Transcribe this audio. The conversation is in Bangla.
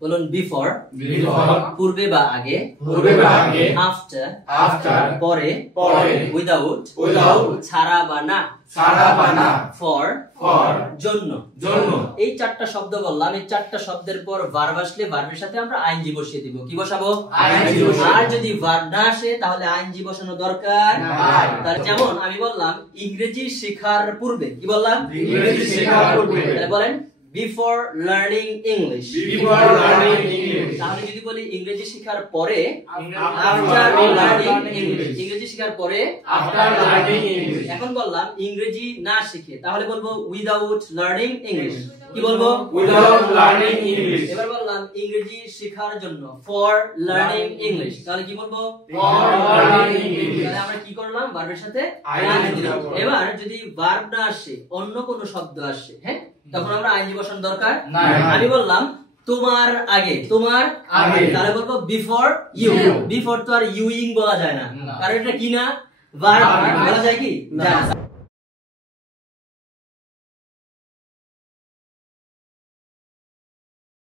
বলুন বিফোর পূর্বে বা আগে, আফটার পরে, উইদাউট ছাড়া বা না, ফর জন্য। এই চারটা শব্দ বললাম। এই চারটা শব্দের পর ভার্ব আসলে ভার্বের সাথে আমরা আইএনজি বসিয়ে দিব। কি বসাবো? আর যদি ভার্ব না আসে তাহলে আইএনজি বসানো দরকার নাই। যেমন আমি বললাম ইংরেজি শেখার পূর্বে। কি বললাম? ইংরেজি শেখার পূর্বে। তাহলে বলেন before learning English. তাহলে যদি বলি ইংরেজি শেখার পরে, after learning English. ইংরেজি শেখার পরে, after learning English. এখন বললাম ইংরেজি না শিখে, তাহলে বলবো without learning English. কি বলবো? without learning English. এবার বললাম ইংরেজি শেখার জন্য, for learning English. তাহলে কি বলবো? for learning English. তাহলে আমরা কি করলাম? ভার্বের সাথে আইএনজি দিলাম। এবার যদি ভার্ব না আসে, অন্য কোনো শব্দ আসে, হ্যাঁ, তখন আমরা আইএনজি বসানোর দরকার নাই। আমি বললাম তোমার আগে, তাহলে বলবো বিফোর ইউ। বিফোর তো আর ইউইং বলা যায় না, কারণ এটা কি না? ভার্ব। বলা যায় কি?